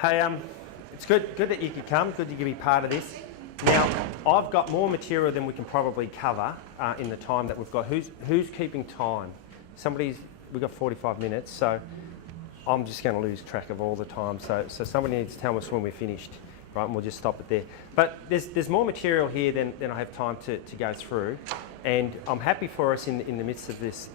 Hey, it's good that you could come. Good you could be part of this. Now, I've got more material than we can probably cover in the time that we've got. Who's keeping time? We've got 45 minutes, so I'm just going to lose track of all the time. So somebody needs to tell us when we're finished, right? And we'll just stop it there. But there's more material here than I have time to go through. And I'm happy for us in the midst of this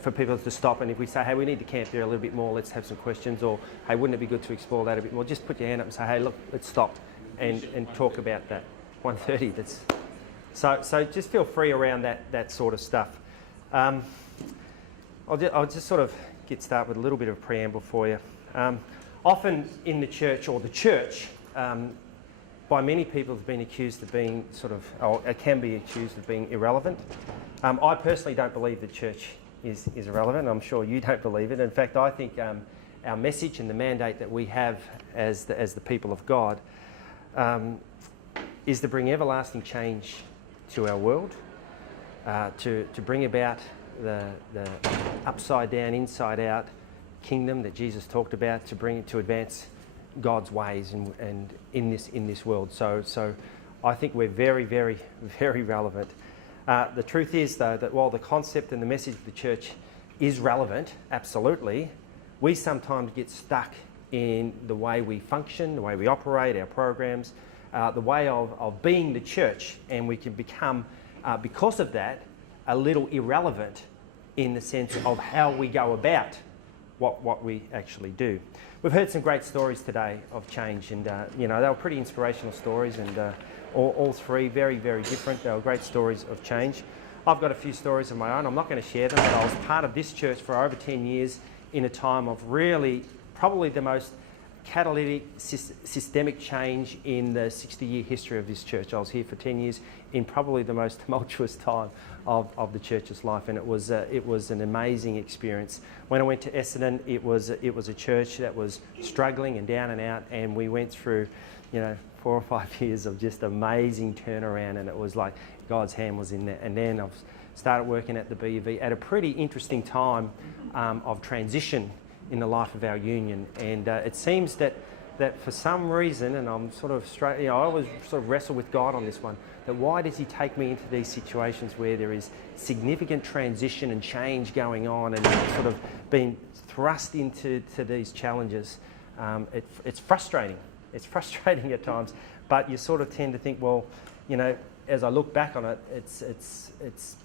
for people to stop, and if we say, hey, we need to camp there a little bit more, let's have some questions, or hey, wouldn't it be good to explore that a bit more, just put your hand up and say, hey, look, let's stop and talk about that. 1:30, so just feel free around that sort of stuff. I'll just sort of start with a little bit of a preamble for you. Often in the church, by many people have been accused of being can be accused of being irrelevant. I personally don't believe the church is irrelevant. I'm sure you don't believe it. In fact, I think our message and the mandate that we have as the people of God is to bring everlasting change to our world, to bring about the upside down, inside out kingdom that Jesus talked about, to advance God's ways and in this world. So I think we're very, very, very relevant. The truth is, though, that while the concept and the message of the church is relevant, absolutely, we sometimes get stuck in the way we function, the way we operate, our programs, the way of being the church, and we can become, because of that, a little irrelevant in the sense of how we go about what we actually do. We've heard some great stories today of change, and they were pretty inspirational stories, and all three very, very different. They were great stories of change. I've got a few stories of my own. I'm not going to share them, but I was part of this church for over 10 years in a time of really probably the most catalytic systemic change in the 60-year history of this church. I was here for 10 years in probably the most tumultuous time of the church's life, and it was an amazing experience. When I went to Essendon, it was a church that was struggling and down and out, and we went through 4 or 5 years of just amazing turnaround, and it was like God's hand was in there. And then I've started working at the BUV at a pretty interesting time of transition in the life of our union, and it seems that for some reason, and I'm sort of straight, I always sort of wrestle with God on this one, that why does he take me into these situations where there is significant transition and change going on, and sort of being thrust into these challenges. It's frustrating. It's frustrating at times, but you sort of tend to think, well, as I look back on it, it's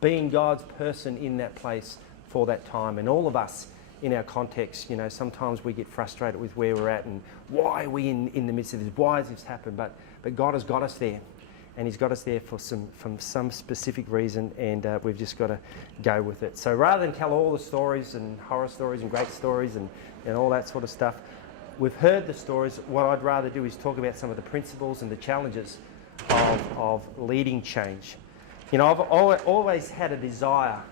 being God's person in that place for that time. And all of us in our context, sometimes we get frustrated with where we're at and why are we in the midst of this, why has this happened? But God has got us there, and he's got us there for some specific reason, and we've just got to go with it. So rather than tell all the stories and horror stories and great stories and all that sort of stuff, we've heard the stories. What I'd rather do is talk about some of the principles and the challenges of leading change. I've always had a desire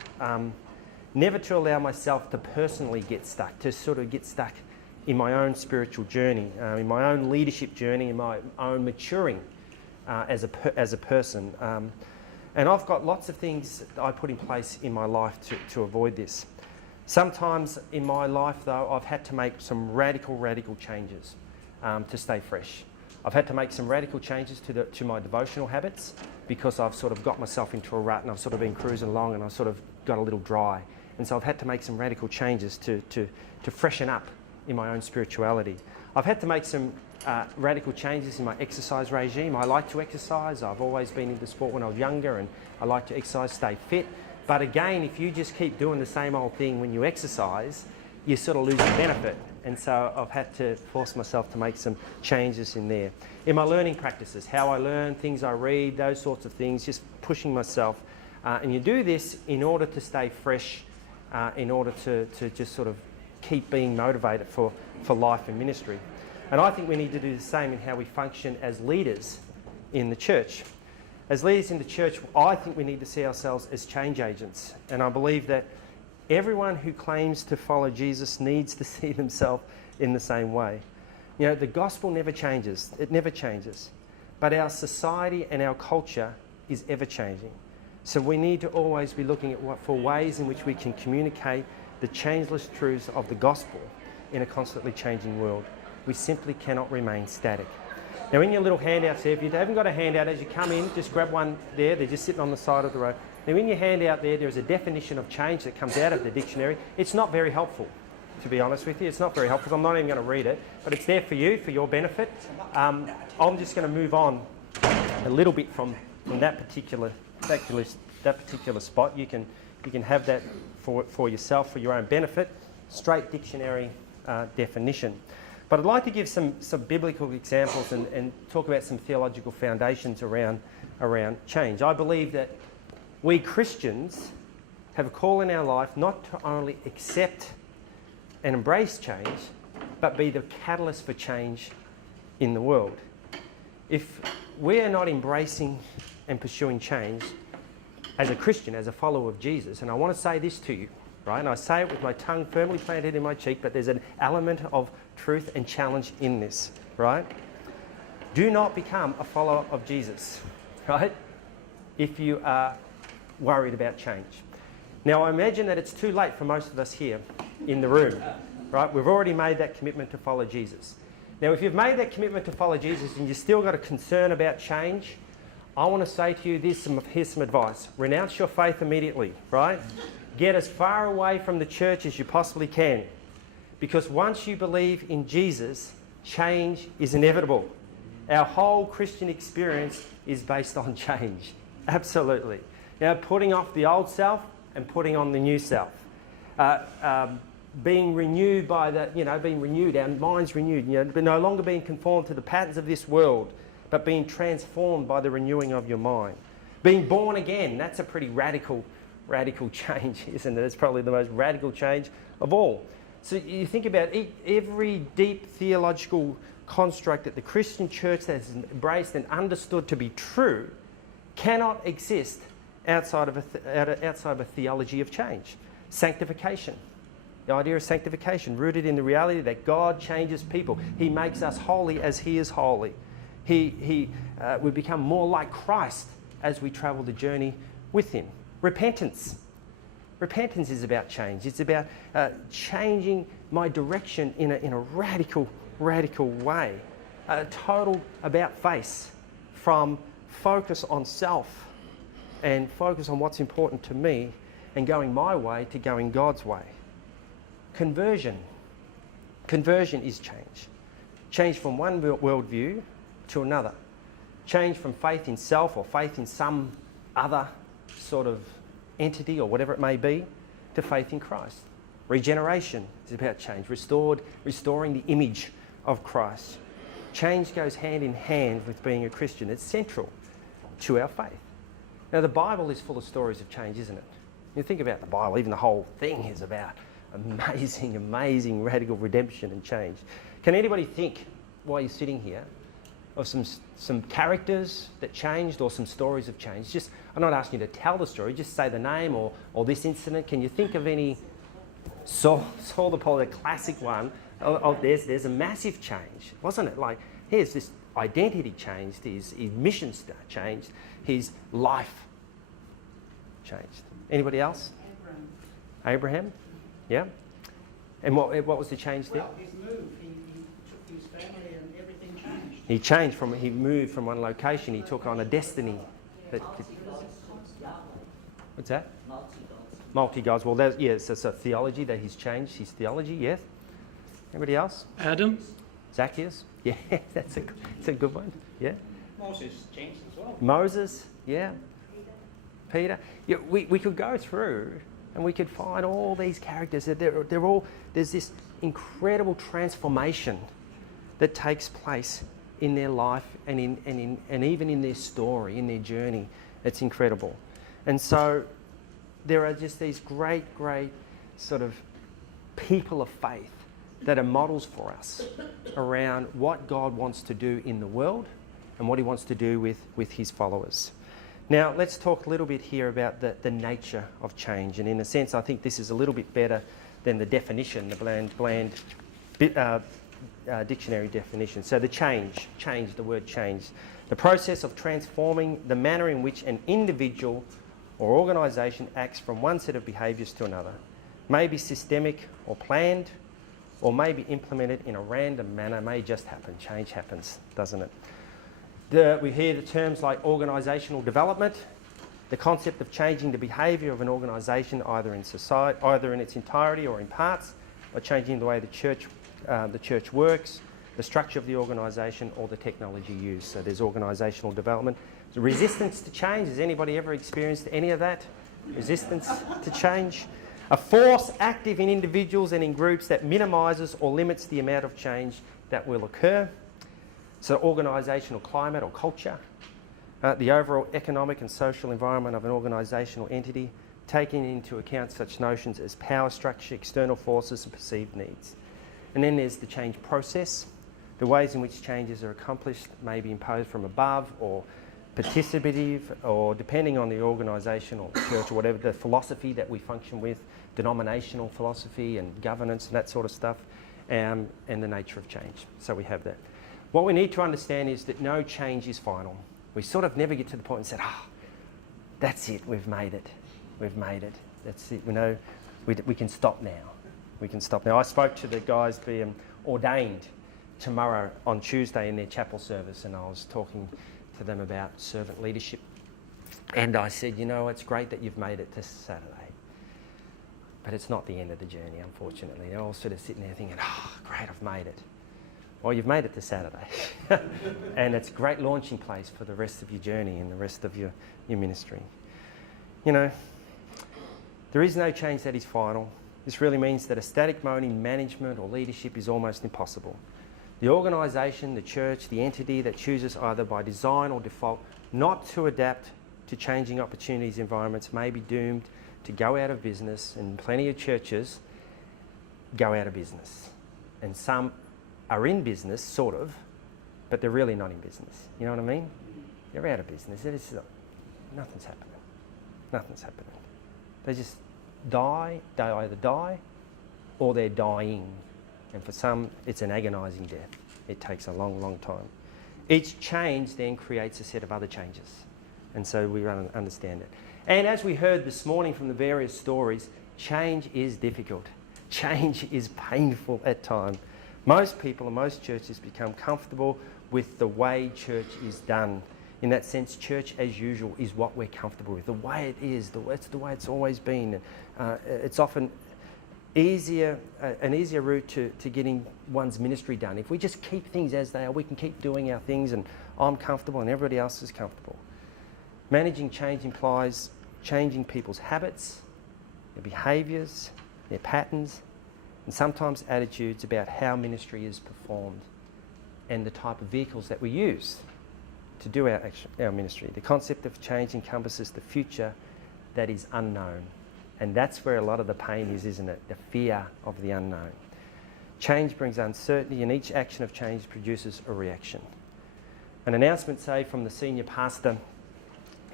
never to allow myself to personally get stuck, in my own spiritual journey, in my own leadership journey, in my own maturing as a person. And I've got lots of things that I put in place in my life to avoid this. Sometimes in my life, though, I've had to make some radical changes to stay fresh. I've had to make some radical changes to my devotional habits, because I've sort of got myself into a rut and I've sort of been cruising along and I've sort of got a little dry. And so I've had to make some radical changes to freshen up in my own spirituality. I've had to make some radical changes in my exercise regime. I like to exercise. I've always been into sport when I was younger, and I like to exercise, stay fit. But again, if you just keep doing the same old thing when you exercise, you sort of lose the benefit. And so I've had to force myself to make some changes in there. In my learning practices, how I learn, things I read, those sorts of things, just pushing myself. And you do this in order to stay fresh, in order to just sort of keep being motivated for life and ministry. And I think we need to do the same in how we function as leaders in the church. As leaders in the church, I think we need to see ourselves as change agents. And I believe that everyone who claims to follow Jesus needs to see themselves in the same way. The gospel never changes. It never changes. But our society and our culture is ever changing. So we need to always be looking for ways in which we can communicate the changeless truths of the gospel in a constantly changing world. We simply cannot remain static. Now in your little handouts there, if you haven't got a handout, as you come in, just grab one there. They're just sitting on the side of the road. Now in your handout there's a definition of change that comes out of the dictionary. It's not very helpful, to be honest with you. It's not very helpful, so I'm not even going to read it, but it's there for you, for your benefit. I'm just going to move on a little bit from that particular spot. You can have that for yourself, for your own benefit. Straight dictionary definition. But I'd like to give some biblical examples and talk about some theological foundations around change. I believe that we Christians have a call in our life not to only accept and embrace change, but be the catalyst for change in the world. If we are not embracing and pursuing change as a Christian, as a follower of Jesus, and I want to say this to you, right? And I say it with my tongue firmly planted in my cheek, but there's an element of truth and challenge in this, right? Do not become a follower of Jesus, right? If you are worried about change. Now, I imagine that it's too late for most of us here in the room, right? We've already made that commitment to follow Jesus. Now, if you've made that commitment to follow Jesus and you've still got a concern about change, I want to say to you, here's some advice. Renounce your faith immediately, right? Get as far away from the church as you possibly can. Because once you believe in Jesus, change is inevitable. Our whole Christian experience is based on change. Absolutely. Now, putting off the old self and putting on the new self. Being renewed by being renewed, our minds renewed, but no longer being conformed to the patterns of this world, but being transformed by the renewing of your mind. Being born again, that's a pretty radical change, isn't it? It's probably the most radical change of all. So you think about every deep theological construct that the Christian church has embraced and understood to be true cannot exist outside of a theology of change. Sanctification. The idea of sanctification, rooted in the reality that God changes people. He makes us holy as He is holy. We become more like Christ as we travel the journey with Him. Repentance. Repentance is about change. It's about changing my direction in a radical way. A total about face from focus on self and focus on what's important to me and going my way to going God's way. Conversion. Conversion is change. Change from one worldview to another. Change from faith in self or faith in some other sort of entity or whatever it may be to faith in Christ. Regeneration is about change. Restoring the image of Christ. Change goes hand in hand with being a Christian. It's central to our faith. Now, the Bible is full of stories of change, isn't it? You think about the Bible, even the whole thing is about amazing radical redemption and change. Can anybody think, while you're sitting here, of some characters that changed or some stories of change? Just, I'm not asking you to tell the story, just say the name or this incident. Can you think of any? Saul the Prophet, the classic one. There's a massive change, wasn't it? Like, here's this identity changed, his mission changed, his life changed. Anybody else? Abraham? Yeah. And what was the change there? Well, his move. He took his family and everything changed. He moved from one location. He took on a destiny. What's that? Multi-gods. Well, it's a theology that he's changed his theology. Yes. Anybody else? Adam. Zacchaeus. Yeah, that's a good one. Yeah. Moses changed as well. Moses. Yeah. Peter. Yeah, we could go through and we could find all these characters. There's this incredible transformation that takes place in their life and even in their story, in their journey. It's incredible. And so there are just these great sort of people of faith that are models for us around what God wants to do in the world and what He wants to do with His followers. Now, let's talk a little bit here about the nature of change. And in a sense, I think this is a little bit better than the definition, the bland dictionary definition. So the word change. The process of transforming the manner in which an individual or organisation acts from one set of behaviours to another. May be systemic or planned, or may be implemented in a random manner may just happen. Change happens, doesn't it? We hear the terms like organisational development, the concept of changing the behaviour of an organisation either in society, either in its entirety or in parts, by changing the way the church works, the structure of the organisation or the technology used. So there's organisational development. The resistance to change, has anybody ever experienced any of that? Resistance to change? A force active in individuals and in groups that minimises or limits the amount of change that will occur. So organisational climate or culture, the overall economic and social environment of an organisational entity, taking into account such notions as power structure, external forces and perceived needs. And then there's the change process. The ways in which changes are accomplished may be imposed from above or participative, or depending on the organisation or the church or whatever, the philosophy that we function with, denominational philosophy and governance and that sort of stuff, and the nature of change. So we have that. What we need to understand is that no change is final. We sort of never get to the point and say, that's it, we've made it. We've made it. That's it. We know we can stop now. We can stop now. I spoke to the guys being ordained tomorrow on Tuesday in their chapel service, and I was talking to them about servant leadership. And I said, it's great that you've made it to Saturday, but it's not the end of the journey, unfortunately. They're all sort of sitting there thinking, great, I've made it. Well, you've made it to Saturday. And it's a great launching place for the rest of your journey and the rest of your ministry. There is no change that is final. This really means that a static mode in management or leadership is almost impossible. The organisation, the church, the entity that chooses either by design or default not to adapt to changing opportunities environments may be doomed to go out of business, and plenty of churches go out of business. And some are in business, sort of, but they're really not in business. You know what I mean? They're out of business. Nothing's happening. Nothing's happening. They just die. They either die or they're dying. And for some, it's an agonising death. It takes a long, long time. Each change then creates a set of other changes. And so we understand it. And as we heard this morning from the various stories, change is difficult. Change is painful at times. Most people and most churches become comfortable with the way church is done. In that sense, church as usual is what we're comfortable with. The way it is, it's the way it's always been. It's often an easier route to getting one's ministry done. If we just keep things as they are, we can keep doing our things and I'm comfortable and everybody else is comfortable. Managing change implies changing people's habits, their behaviours, their patterns, and sometimes attitudes about how ministry is performed and the type of vehicles that we use to do our ministry. The concept of change encompasses the future that is unknown. And that's where a lot of the pain is, isn't it? The fear of the unknown. Change brings uncertainty, and each action of change produces a reaction. An announcement, say, from the senior pastor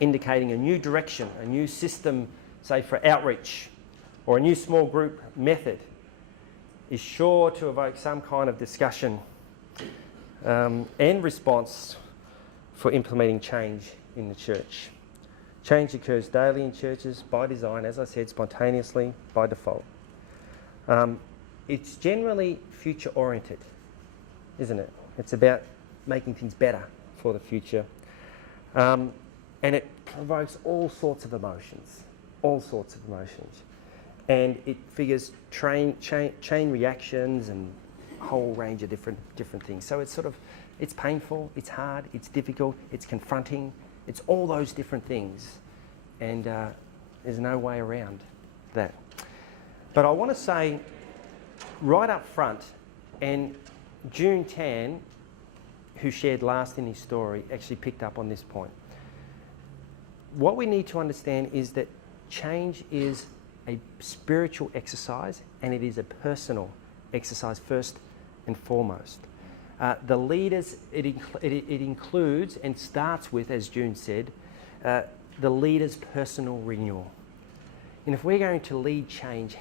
indicating a new direction, a new system, say, for outreach, or a new small group method, is sure to evoke some kind of discussion and response for implementing change in the church. Change occurs daily in churches by design, as I said, spontaneously, by default. It's generally future-oriented, isn't it? It's about making things better for the future. And it provokes all sorts of emotions. And it figures chain reactions and a whole range of different things. So it's painful, it's hard, it's difficult, it's confronting. It's all those different things, and there's no way around that. But I want to say right up front, and June Tan, who shared last in his story, actually picked up on this point. What we need to understand is that change is a spiritual exercise, and it is a personal exercise first and foremost. The leaders, it includes and starts with, as June said, the leader's personal renewal. And if we're going to lead change,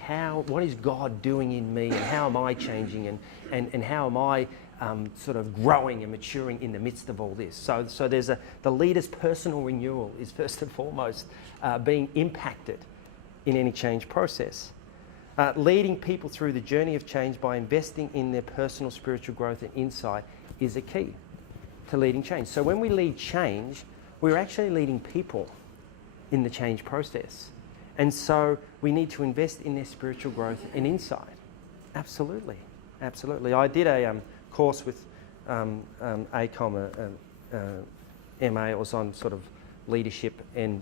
what is God doing in me, and how am I changing, and how am I sort of growing and maturing in the midst of all this? So there's the leader's personal renewal is first and foremost being impacted in any change process. Leading people through the journey of change by investing in their personal spiritual growth and insight is a key to leading change. So when we lead change, we're actually leading people in the change process. And so we need to invest in their spiritual growth and insight. Absolutely, absolutely. I did a course with ACOM, MA. It was on sort of leadership, and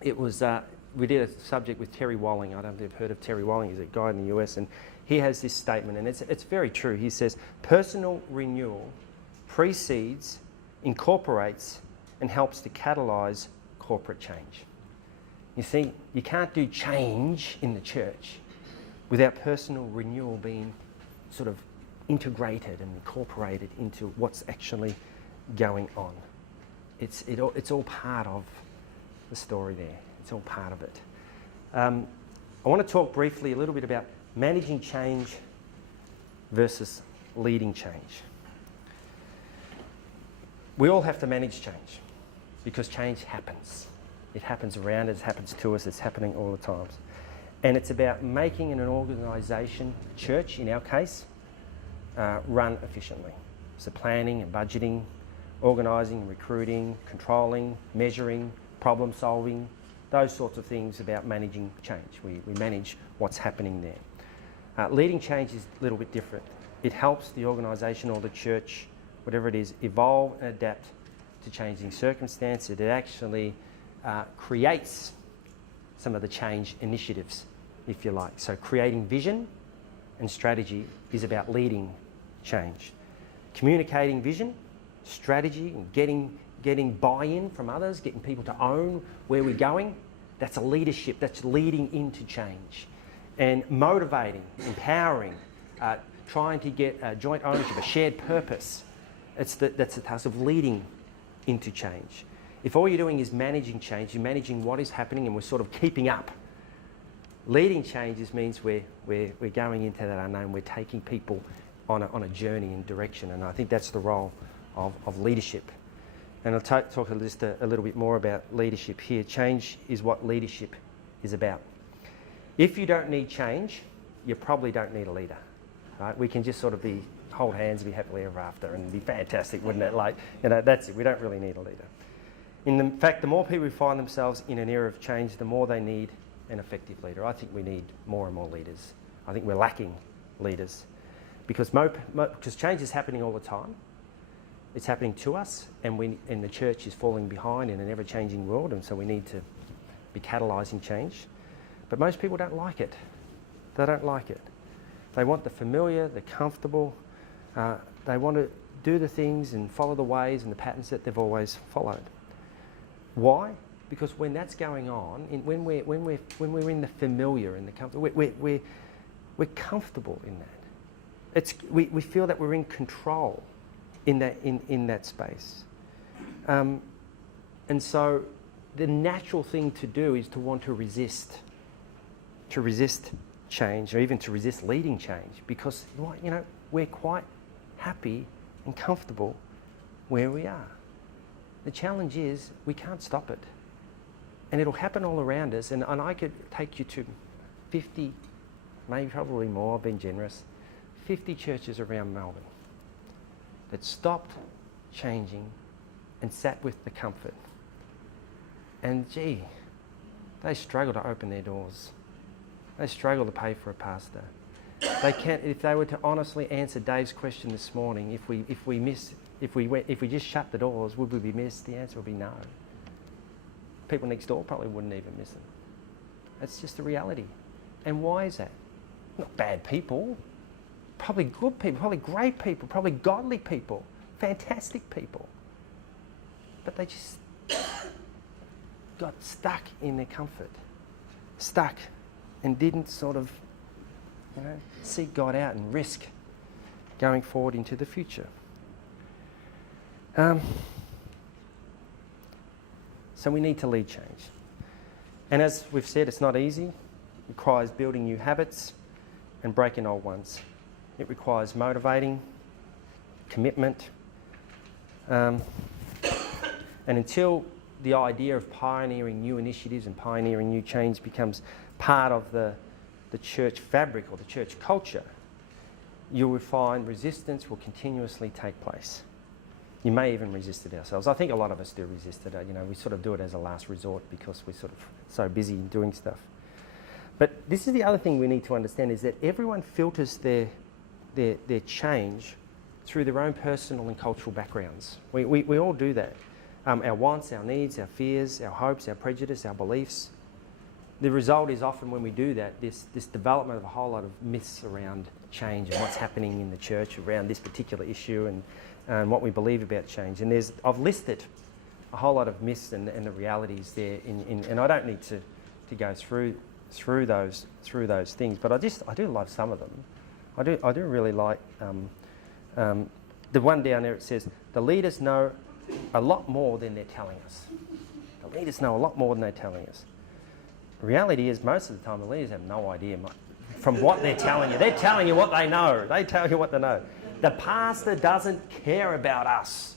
it was we did a subject with Terry Walling. I don't know if you've heard of Terry Walling. He's a guy in the US, and he has this statement, and it's very true. He says, personal renewal precedes, incorporates, and helps to catalyse corporate change. You see, you can't do change in the church without personal renewal being sort of integrated and incorporated into what's actually going on. It's all part of the story there. It's all part of it. I want to talk briefly a little bit about managing change versus leading change. We all have to manage change because change happens. It happens around us, it happens to us, it's happening all the time. And it's about making an organisation, a church in our case, run efficiently. So planning and budgeting, organising, recruiting, controlling, measuring, problem solving, those sorts of things about managing change. We manage what's happening there. Leading change is a little bit different. It helps the organisation or the church, whatever it is, evolve and adapt to changing circumstances. It actually creates some of the change initiatives, if you like. So creating vision and strategy is about leading change. Communicating vision, strategy, and getting buy-in from others, getting people to own where we're going, that's a leadership, that's leading into change. And motivating, empowering, trying to get joint ownership, a shared purpose, that's the task of leading into change. If all you're doing is managing change, you're managing what is happening and we're sort of keeping up. Leading changes means we're going into that unknown, we're taking people on a journey and direction, and I think that's the role of leadership. And I'll talk just a little bit more about leadership here. Change is what leadership is about. If you don't need change, you probably don't need a leader, right? We can just sort of hold hands and be happily ever after and be fantastic, wouldn't it? Like, that's it. We don't really need a leader. In fact, the more people find themselves in an era of change, the more they need an effective leader. I think we need more and more leaders. I think we're lacking leaders because change is happening all the time. It's happening to us, and the church is falling behind in an ever-changing world, and so we need to be catalysing change. But most people don't like it. They don't like it. They want the familiar, the comfortable. They want to do the things and follow the ways and the patterns that they've always followed. Why? Because when that's going on, when we're in the familiar and the comfortable, we're comfortable in that. We feel that we're in control in that space, and so the natural thing to do is to want to resist change, or even to resist leading change, because we're quite happy and comfortable where we are. The challenge is we can't stop it. And it'll happen all around us. And I could take you to 50, maybe probably more, I've been generous, 50 churches around Melbourne that stopped changing and sat with the comfort. And gee, they struggle to open their doors. They struggle to pay for a pastor. They can't, if they were to honestly answer Dave's question this morning, if we just shut the doors, would we be missed? The answer would be no. People next door probably wouldn't even miss them. That's just the reality. And why is that? Not bad people. Probably good people, probably great people, probably godly people, fantastic people. But they just got stuck in their comfort. Stuck and didn't sort of, seek God out and risk going forward into the future. So we need to lead change. And as we've said, it's not easy. It requires building new habits and breaking old ones. It requires motivating, commitment. And until the idea of pioneering new initiatives and pioneering new change becomes part of the the church fabric or the church culture, you will find resistance will continuously take place. You may even resist it ourselves. I think a lot of us do resist it. We sort of do it as a last resort because we're sort of so busy doing stuff. But this is the other thing we need to understand, is that everyone filters their change through their own personal and cultural backgrounds. We all do that. Our wants, our needs, our fears, our hopes, our prejudice, our beliefs. The result is often when we do that, this development of a whole lot of myths around change and what's happening in the church around this particular issue and what we believe about change. And I've listed a whole lot of myths and the realities there, and I don't need to go through those things, but I do love some of them. I do really like the one down there. It says the leaders know a lot more than they're telling us. The leaders know a lot more than they're telling us. The reality is, most of the time, the leaders have no idea from what they're telling you. They're telling you what they know. They tell you what they know. The pastor doesn't care about us.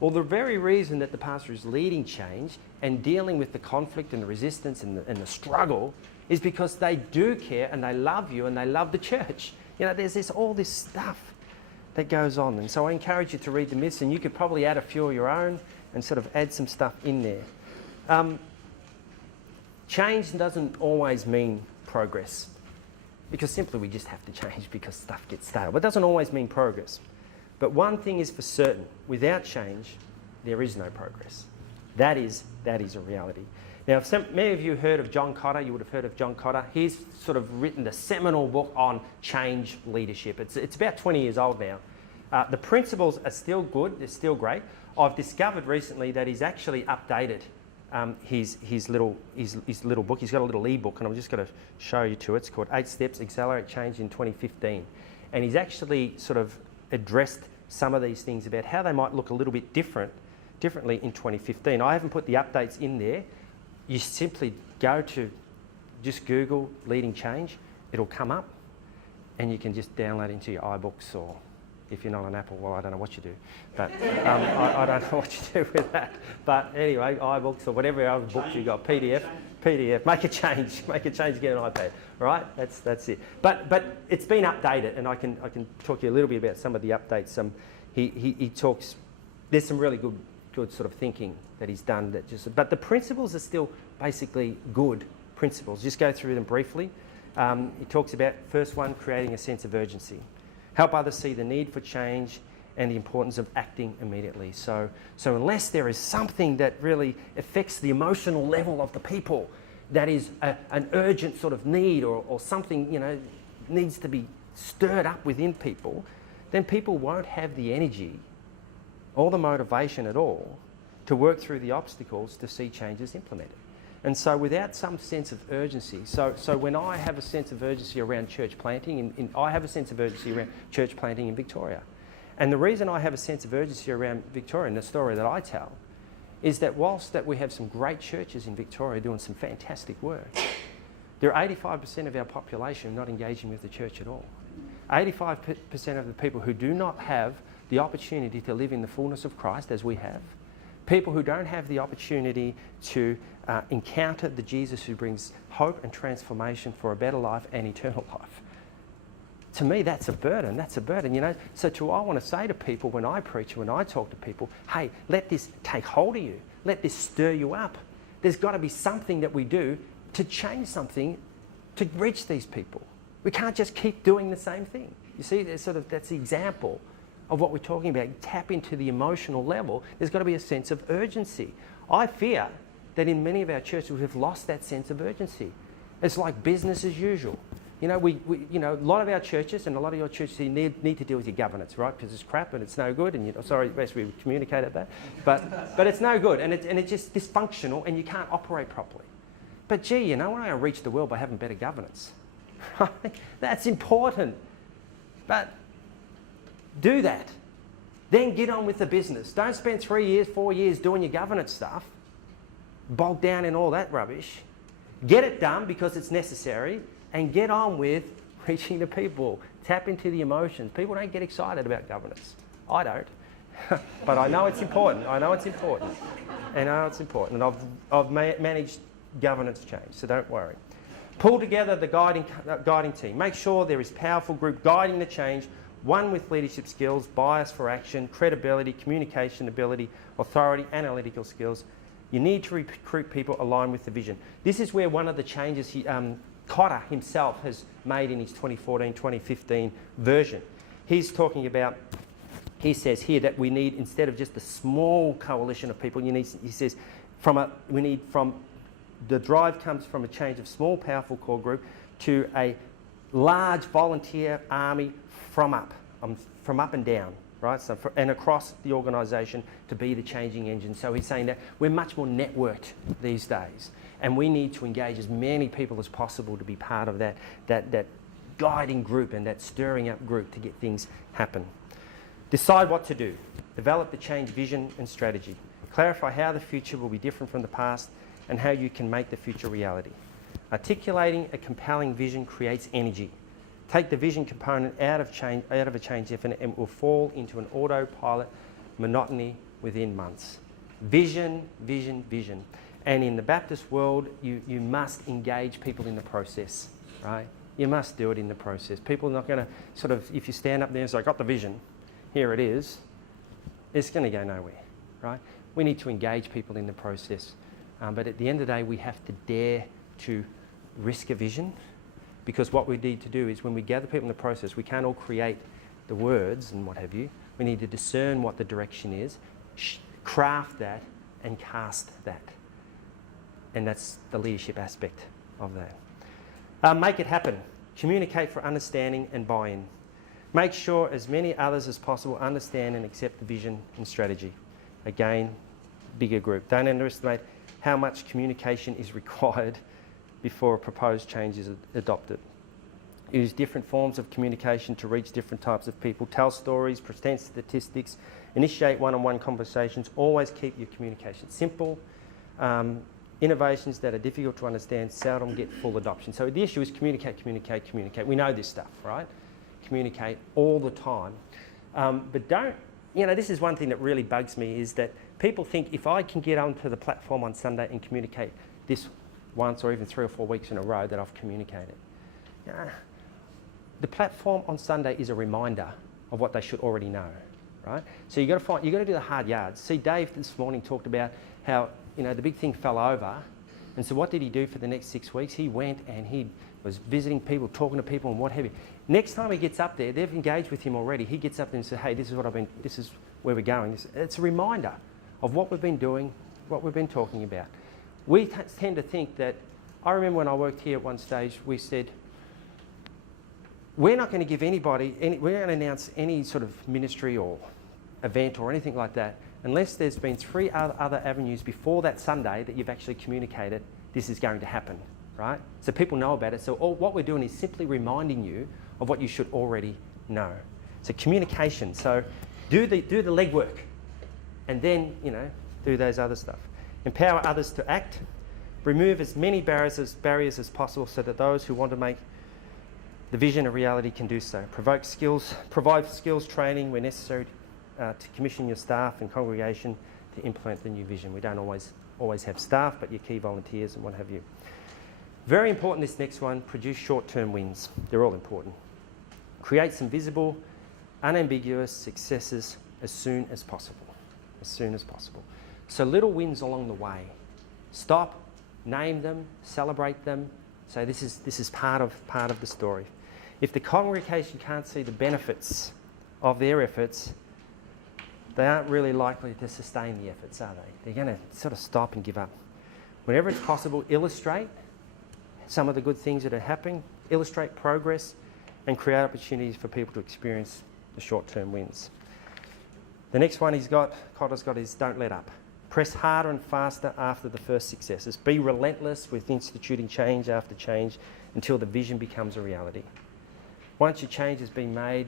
Well, the very reason that the pastor is leading change and dealing with the conflict and the resistance and the struggle is because they do care and they love you and they love the church. There's all this stuff that goes on. And so I encourage you to read the myths, and you could probably add a few of your own and sort of add some stuff in there. Change doesn't always mean progress, because simply we just have to change because stuff gets stale. But it doesn't always mean progress. But one thing is for certain: without change, there is no progress. That is a reality. Now, if many of you heard of John Cotter, you would have heard of John Cotter. He's sort of written a seminal book on change leadership. It's about 20 years old now. The principles are still good, they're still great. I've discovered recently that he's actually updated his little book. He's got a little e-book, and I'm just going to show you to it. It's called 8 Steps Accelerate Change in 2015. And he's actually sort of addressed some of these things about how they might look a little bit differently in 2015. I haven't put the updates in there. You simply just Google leading change. It'll come up, and you can just download it into your iBooks, or if you're not on Apple, well, I don't know what you do. But I don't know what you do with that. But anyway, iBooks or whatever other books you got, PDF, make a change, get an iPad, right? That's it. But it's been updated, and I can talk to you a little bit about some of the updates. He talks. There's some really good sort of thinking that he's done. But the principles are still basically good principles. Just go through them briefly. He talks about, first one, creating a sense of urgency. Help others see the need for change and the importance of acting immediately. So unless there is something that really affects the emotional level of the people, that is an urgent sort of need, or something needs to be stirred up within people, then people won't have the energy or the motivation at all to work through the obstacles to see changes implemented. And so without some sense of urgency, so when I have a sense of urgency around church planting, I have a sense of urgency around church planting in Victoria. And the reason I have a sense of urgency around Victoria, and the story that I tell, is that whilst that we have some great churches in Victoria doing some fantastic work, there are 85% of our population not engaging with the church at all. 85% of the people who do not have the opportunity to live in the fullness of Christ as we have, people who don't have the opportunity to encounter the Jesus who brings hope and transformation for a better life and eternal life. To me, that's a burden. So I want to say to people when I preach, when I talk to people, hey, let this take hold of you. Let this stir you up. There's got to be something that we do to change something to reach these people. We can't just keep doing the same thing. You see, that's the example of what we're talking about. Tap into the emotional level. There's got to be a sense of urgency. I fear that in many of our churches we've lost that sense of urgency. It's like business as usual. A lot of our churches and a lot of your churches need to deal with your governance, right? Because it's crap and it's no good. And sorry, best we communicated that, but it's no good, and it's just dysfunctional, and you can't operate properly. But gee, we're not going to reach the world by having better governance. Right? That's important. But do that. Then get on with the business. Don't spend 3 years, 4 years doing your governance stuff, bogged down in all that rubbish. Get it done because it's necessary, and get on with reaching the people. Tap into the emotions. People don't get excited about governance. I don't. But I know it's important. And I've managed governance change, so don't worry. Pull together the guiding team. Make sure there is a powerful group guiding the change, one with leadership skills, bias for action, credibility, communication ability, authority, analytical skills. You need to recruit people aligned with the vision. This is where one of the changes Cotter himself has made in his 2014-2015 version. He's talking about, he says here that we need, instead of just a small coalition of people, he says, the drive comes from a change of small, powerful core group to a large volunteer army from up and down, right? So and across the organisation to be the changing engine. So he's saying that we're much more networked these days, and we need to engage as many people as possible to be part of that guiding group and that stirring up group to get things happen. Decide what to do. Develop the change vision and strategy. Clarify how the future will be different from the past and how you can make the future reality. Articulating a compelling vision creates energy. Take the vision component out of a change effort and it will fall into an autopilot monotony within months. Vision, vision, vision. And in the Baptist world, you must engage people in the process, right? You must do it in the process. People are not going to sort of, if you stand up there and say, I got the vision, here it is, it's going to go nowhere, right? We need to engage people in the process. But at the end of the day, we have to dare to risk a vision, because what we need to do is when we gather people in the process, we can't all create the words and what have you. We need to discern what the direction is, craft that and cast that. And that's the leadership aspect of that. Make it happen. Communicate for understanding and buy-in. Make sure as many others as possible understand and accept the vision and strategy. Again, bigger group. Don't underestimate how much communication is required before a proposed change is adopted. Use different forms of communication to reach different types of people. Tell stories, present statistics, initiate one-on-one conversations. Always keep your communication simple. Innovations that are difficult to understand seldom get full adoption. So the issue is communicate, communicate, communicate. We know this stuff, right? Communicate all the time. But don't, this is one thing that really bugs me, is that people think if I can get onto the platform on Sunday and communicate this once or even 3 or 4 weeks in a row that I've communicated. The platform on Sunday is a reminder of what they should already know, right? So you've got to do the hard yards. See, Dave this morning talked about how, the big thing fell over. And so what did he do for the next 6 weeks? He went and he was visiting people, talking to people and what have you. Next time he gets up there, they've engaged with him already. He gets up there and says, hey, this is where we're going. It's a reminder of what we've been doing, what we've been talking about. We tend to think that, I remember when I worked here at one stage, we said, we're not going to give anybody, we're going to announce any sort of ministry or event or anything like that unless there's been 3 other avenues before that Sunday that you've actually communicated this is going to happen, right? So people know about it. So what we're doing is simply reminding you of what you should already know. So communication. So do the legwork and then, do those other stuff. Empower others to act. Remove as many barriers as possible so that those who want to make the vision a reality can do so. Provide skills training where necessary to commission your staff and congregation to implement the new vision. We don't always have staff, but your key volunteers and what have you. Very important, this next one, produce short-term wins. They're all important. Create some visible, unambiguous successes as soon as possible. As soon as possible. So little wins along the way. Stop, name them, celebrate them. So this is part of the story. If the congregation can't see the benefits of their efforts, they aren't really likely to sustain the efforts, are they? They're going to sort of stop and give up. Whenever it's possible, illustrate some of the good things that are happening, illustrate progress, and create opportunities for people to experience the short-term wins. The next one Cotter's got is don't let up. Press harder and faster after the first successes. Be relentless with instituting change after change until the vision becomes a reality. Once your change has been made,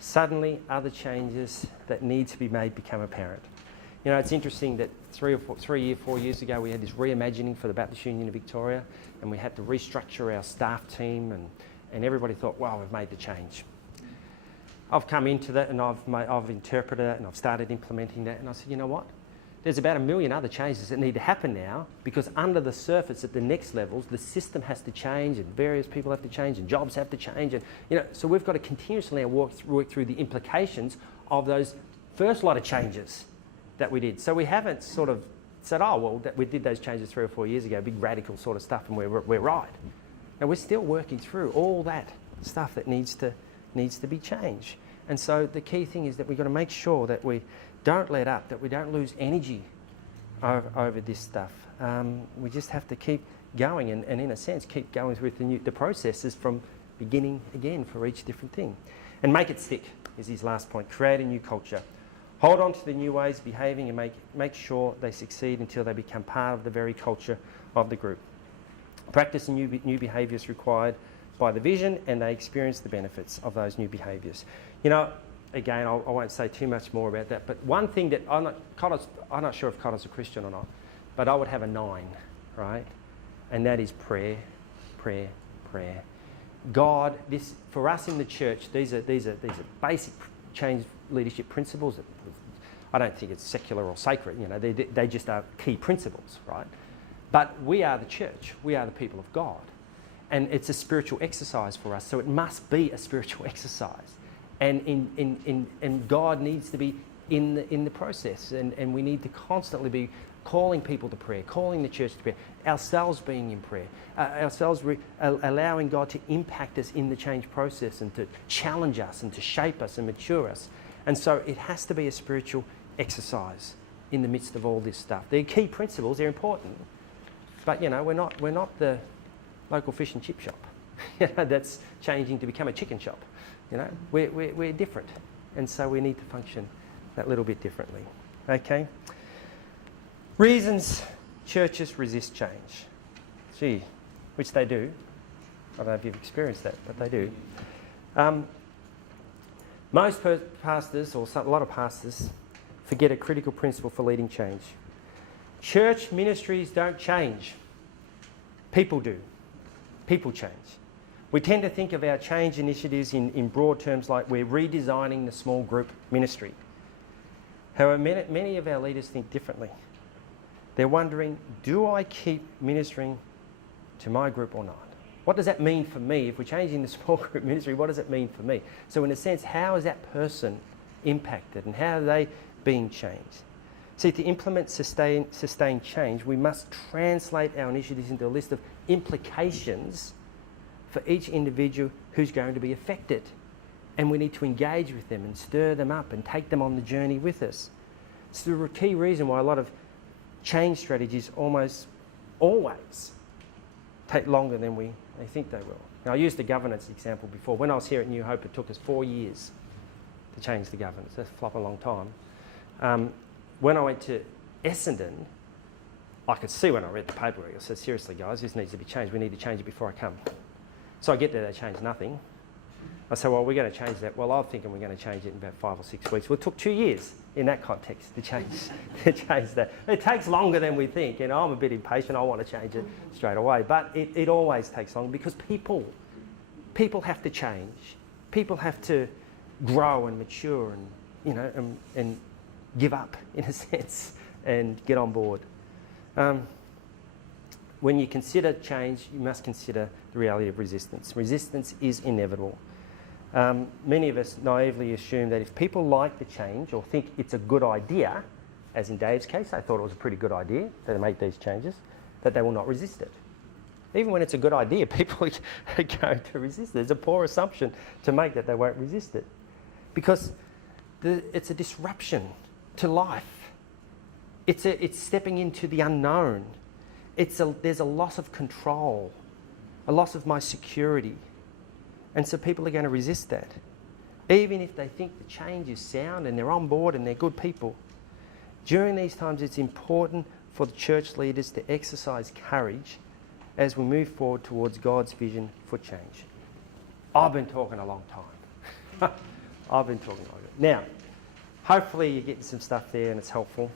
suddenly other changes that need to be made become apparent. It's interesting that 4 years ago we had this reimagining for the Baptist Union of Victoria, and we had to restructure our staff team, and everybody thought, wow, we've made the change. I've come into that and I've interpreted it and I've started implementing that, and I said, you know what? there's about 1 million other changes that need to happen now, because under the surface at the next levels, the system has to change and various people have to change and jobs have to change. And, so we've got to continuously now work through the implications of those first lot of changes that we did. So we haven't sort of said, oh, well, that we did those changes 3 or 4 years ago, big radical sort of stuff, and we're right. And we're still working through all that stuff that needs to be changed. And so the key thing is that we've got to make sure that we don't let up, that we don't lose energy over this stuff. We just have to keep going and in a sense, keep going with the processes from beginning again for each different thing. And make it stick is his last point. Create a new culture. Hold on to the new ways of behaving and make sure they succeed until they become part of the very culture of the group. Practice new behaviours required by the vision, and they experience the benefits of those new behaviours. Again, I won't say too much more about that, but one thing that I'm not sure if Connor's a Christian or not, but I would have a 9, right? And that is prayer, prayer, prayer. God, this for us in the church, these are basic change leadership principles. I don't think it's secular or sacred. They just are key principles, right? But we are the church. We are the people of God, and it's a spiritual exercise for us. So it must be a spiritual exercise. And God needs to be in the process, and we need to constantly be calling people to prayer, calling the church to prayer, ourselves being in prayer, allowing God to impact us in the change process and to challenge us and to shape us and mature us. And so it has to be a spiritual exercise in the midst of all this stuff. They're key principles, they're important, but we're not the local fish and chip shop that's changing to become a chicken shop. We're different, and so we need to function that little bit differently. Okay? Reasons churches resist change. Gee, which they do. I don't know if you've experienced that, but they do. Most pastors, or a lot of pastors, forget a critical principle for leading change. Church ministries don't change. People do. People change. We tend to think of our change initiatives in broad terms like we're redesigning the small group ministry. However, many of our leaders think differently. They're wondering, do I keep ministering to my group or not? What does that mean for me? If we're changing the small group ministry, what does it mean for me? So in a sense, how is that person impacted and how are they being changed? See, to implement sustained change, we must translate our initiatives into a list of implications for each individual who's going to be affected. And we need to engage with them and stir them up and take them on the journey with us. It's the key reason why a lot of change strategies almost always take longer than they think they will. Now, I used the governance example before. When I was here at New Hope, it took us 4 years to change the governance. That's a long time. When I went to Essendon, I could see when I read the paperwork, I said, seriously guys, this needs to be changed. We need to change it before I come. So I get there, they change nothing. I said, well, we're going to change that. Well, I'm thinking we're going to change it in about 5 or 6 weeks. Well, it took 2 years in that context to change that. It takes longer than we think. I'm a bit impatient. I want to change it straight away. But it always takes long because people have to change. People have to grow and mature and give up, in a sense, and get on board. When you consider change, you must consider the reality of resistance. Resistance is inevitable. Many of us naively assume that if people like the change or think it's a good idea, as in Dave's case, I thought it was a pretty good idea to make these changes, that they will not resist it. Even when it's a good idea, people are going to resist it. There's a poor assumption to make that they won't resist it. Because it's a disruption to life. It's stepping into the unknown. There's a loss of control, a loss of my security. And so people are going to resist that. Even if they think the change is sound and they're on board and they're good people. During these times, it's important for the church leaders to exercise courage as we move forward towards God's vision for change. I've been talking a long time. I've been talking a long time. Now, hopefully you're getting some stuff there and it's helpful.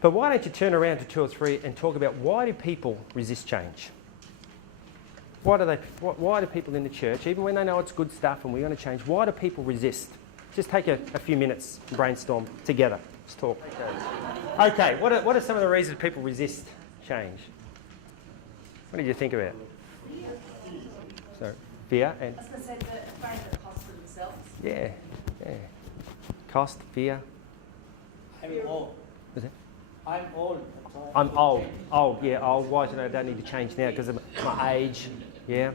But why don't you turn around to 2 or 3 and talk about why do people resist change? Why do people in the church, even when they know it's good stuff and we're going to change, why do people resist? Just take a few minutes and brainstorm together. Let's talk. Okay, what are some of the reasons people resist change? What did you think about? So, fear and... I was going to say the afraid of the cost of themselves. Yeah. Cost, fear. I'm old. Is it? I'm old. I'm old. Old. Why should I don't need to change now? Because of my age. Yeah.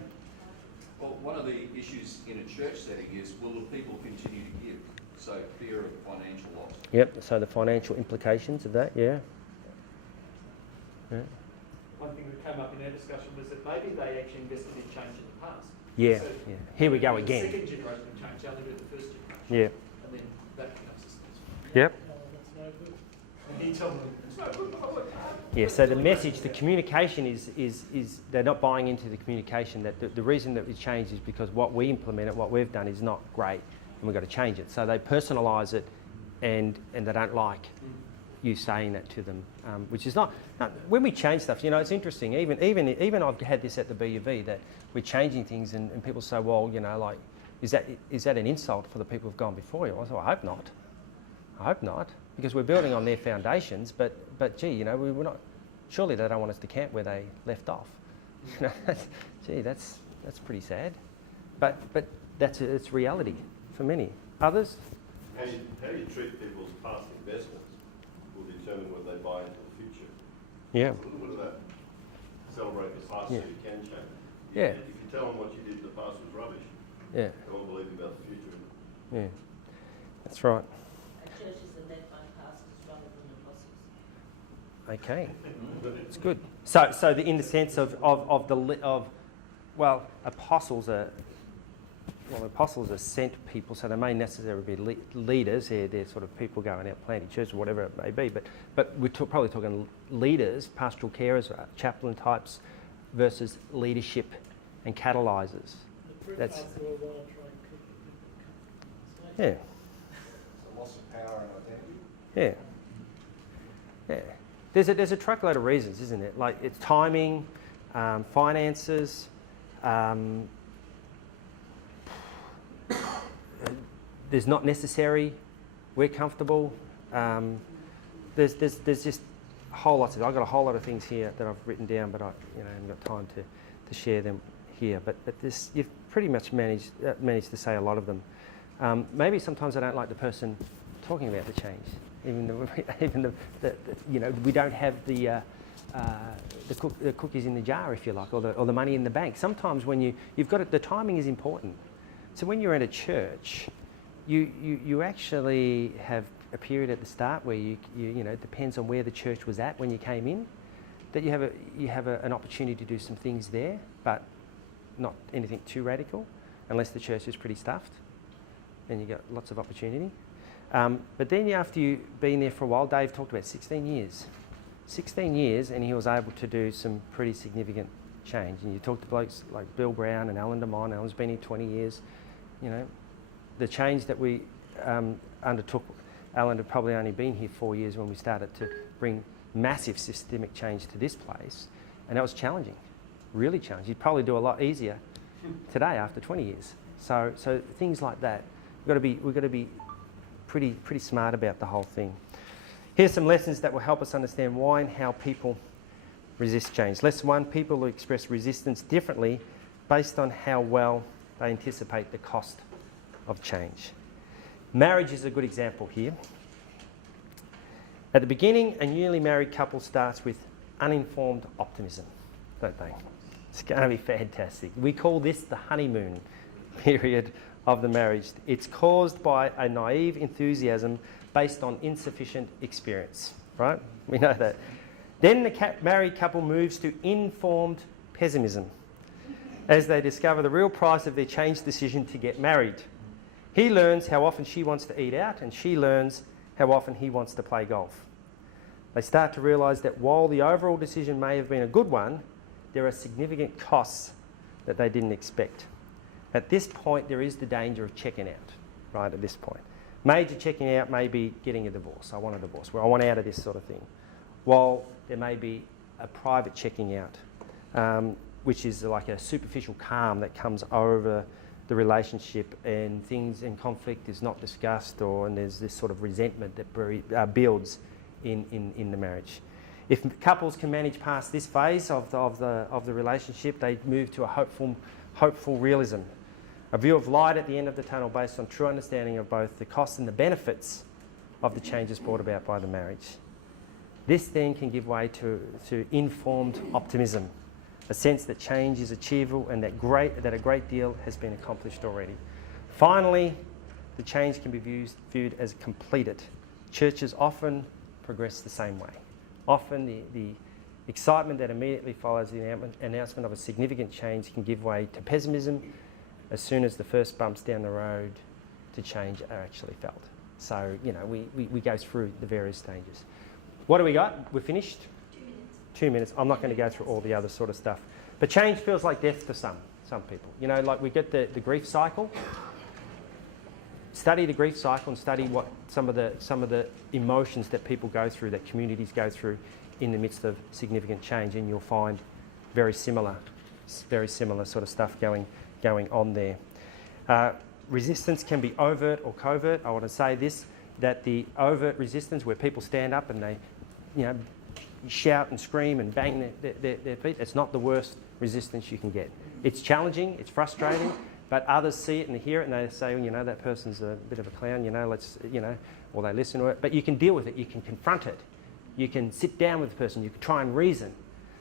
Well, one of the issues in a church setting is, will the people continue to give? So fear of financial loss. Yep. So the financial implications of that. Yeah. One thing that came up in our discussion was that maybe they actually invested in change in the past. Yeah. So Here we go the again. second generation of change, they only do the first generation. Yeah. And then that becomes successful. Yep. That's no good. And he told them, it's no good, I worked hard. Yeah, so the message, the communication is they're not buying into the communication, that the reason that we change is because what we implemented, what we've done is not great and we've got to change it. So they personalise it and they don't like you saying that to them, which is not, when we change stuff, you know, it's interesting, even I've had this at the BUV, that we're changing things and people say, well, you know, like, is that an insult for the people who've gone before you? I said, I hope not. I hope not, because we're building on their foundations, but gee, you know, we're not, surely they don't want us to camp where they left off. You know, gee, that's pretty sad. But it's reality for many. Others? How you treat people's past investments will determine whether they buy into the future. Yeah. A little bit of that. Celebrate the past so you can change. Yeah. If you tell them what you did in the past was rubbish, Yeah. they won't believe you about the future. Yeah. That's right. Churches are led by pastors rather than apostles. Okay. It's good. So in the sense of apostles are sent people, so they may necessarily be leaders. They're sort of people going out planting churches or whatever it may be. But we're probably talking leaders, pastoral carers, chaplain types, versus leadership and catalysers. That's yeah. It's a loss of power and identity. Yeah. There's a truckload of reasons, isn't it? Like it's timing, finances. There's not necessary. We're comfortable. There's just a whole lot of. I've got a whole lot of things here that I've written down, but I haven't got time to share them here. But this, you've pretty much managed to say a lot of them. Maybe sometimes I don't like the person talking about the change, even we don't have the cookies in the jar, if you like, or the money in the bank. Sometimes when you've got it, the timing is important. So when you're at a church, you actually have a period at the start where you it depends on where the church was at when you came in, that you have an opportunity to do some things there, but not anything too radical, unless the church is pretty stuffed. Then you got lots of opportunity. But then after you've been there for a while, Dave talked about 16 years. 16 years, and he was able to do some pretty significant change. And you talk to blokes like Bill Brown and Alan DeMond. Alan's been here 20 years. You know, the change that we undertook, Alan had probably only been here 4 years when we started to bring massive systemic change to this place, and that was challenging, really challenging. You'd probably do a lot easier today after 20 years. So things like that, we've got to be pretty smart about the whole thing. Here's some lessons that will help us understand why and how people resist change. Lesson 1, people will express resistance differently based on how well they anticipate the cost of change. Marriage is a good example here. At the beginning, a newly married couple starts with uninformed optimism, don't they? It's going to be fantastic. We call this the honeymoon period of the marriage. It's caused by a naive enthusiasm based on insufficient experience, right? We know that. Then the married couple moves to informed pessimism as they discover the real price of their changed decision to get married. He learns how often she wants to eat out, and she learns how often he wants to play golf. They start to realise that while the overall decision may have been a good one, there are significant costs that they didn't expect. At this point, there is the danger of checking out, right, at this point. Major checking out may be getting a divorce. I want a divorce, where I want out of this sort of thing. While there may be a private checking out, which is like a superficial calm that comes over the relationship, and things in conflict is not discussed, and there's this sort of resentment that builds in the marriage. If couples can manage past this phase of the relationship, they move to a hopeful realism, a view of light at the end of the tunnel based on true understanding of both the costs and the benefits of the changes brought about by the marriage. This then can give way to informed optimism, a sense that change is achievable and that a great deal has been accomplished already. Finally, the change can be viewed as completed. Churches often progress the same way. Often the excitement that immediately follows the announcement of a significant change can give way to pessimism as soon as the first bumps down the road to change are actually felt. So, we go through the various stages. What do we got? We're finished? 2 minutes. 2 minutes. I'm not going to go through all the other sort of stuff. But change feels like death for some people. Like we get the grief cycle. Study the grief cycle and study what some of the emotions that people go through, that communities go through in the midst of significant change, and you'll find very similar sort of stuff going on there. Resistance can be overt or covert. I want to say this, that the overt resistance, where people stand up and they shout and scream and bang their feet, it's not the worst resistance you can get. It's challenging, it's frustrating, but others see it and hear it and they say, that person's a bit of a clown, or they listen to it. But you can deal with it, you can confront it, you can sit down with the person, you can try and reason.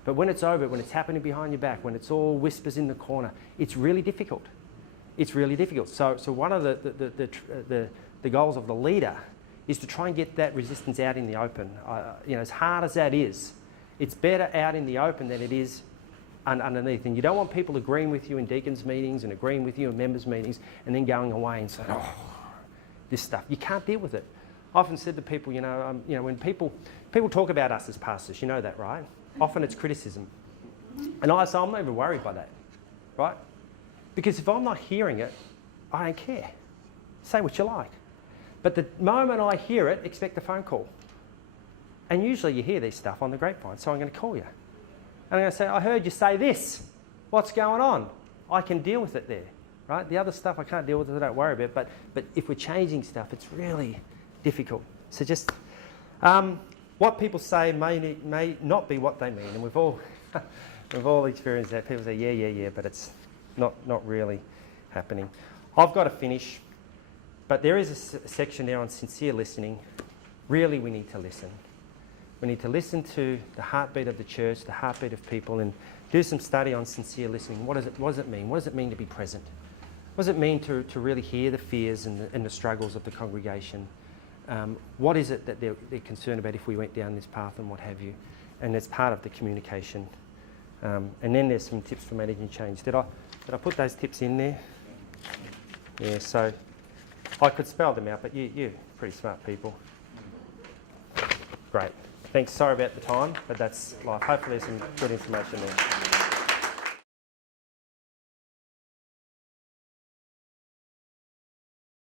But when it's over, when it's happening behind your back, when it's all whispers in the corner, it's really difficult. It's really difficult. So one of the goals of the leader is to try and get that resistance out in the open. As hard as that is, it's better out in the open than it is underneath. And you don't want people agreeing with you in deacons' meetings and agreeing with you in members' meetings and then going away and saying, this stuff. You can't deal with it. I often said to people, when people talk about us as pastors, you know that, right? Often it's criticism. And I say, I'm not even worried by that, right? Because if I'm not hearing it, I don't care. Say what you like. But the moment I hear it, expect a phone call. And usually you hear this stuff on the grapevine, so I'm going to call you. And I'm going to say, I heard you say this. What's going on? I can deal with it there, right? The other stuff I can't deal with, I don't worry about. But if we're changing stuff, it's really difficult. So just what people say may not be what they mean. And we've all experienced that. People say, yeah, but it's not really happening. I've got to finish, but there is a section there on sincere listening. Really, we need to listen. We need to listen to the heartbeat of the church, the heartbeat of people, and do some study on sincere listening. What does it mean? What does it mean to be present? What does it mean to really hear the fears and the struggles of the congregation? What is it that they're concerned about if we went down this path and what have you? And it's part of the communication. And then there's some tips for managing change. Did I put those tips in there? Yeah, so I could spell them out, but you're pretty smart people. Great. Thanks. Sorry about the time, but that's life. Hopefully there's some good information there.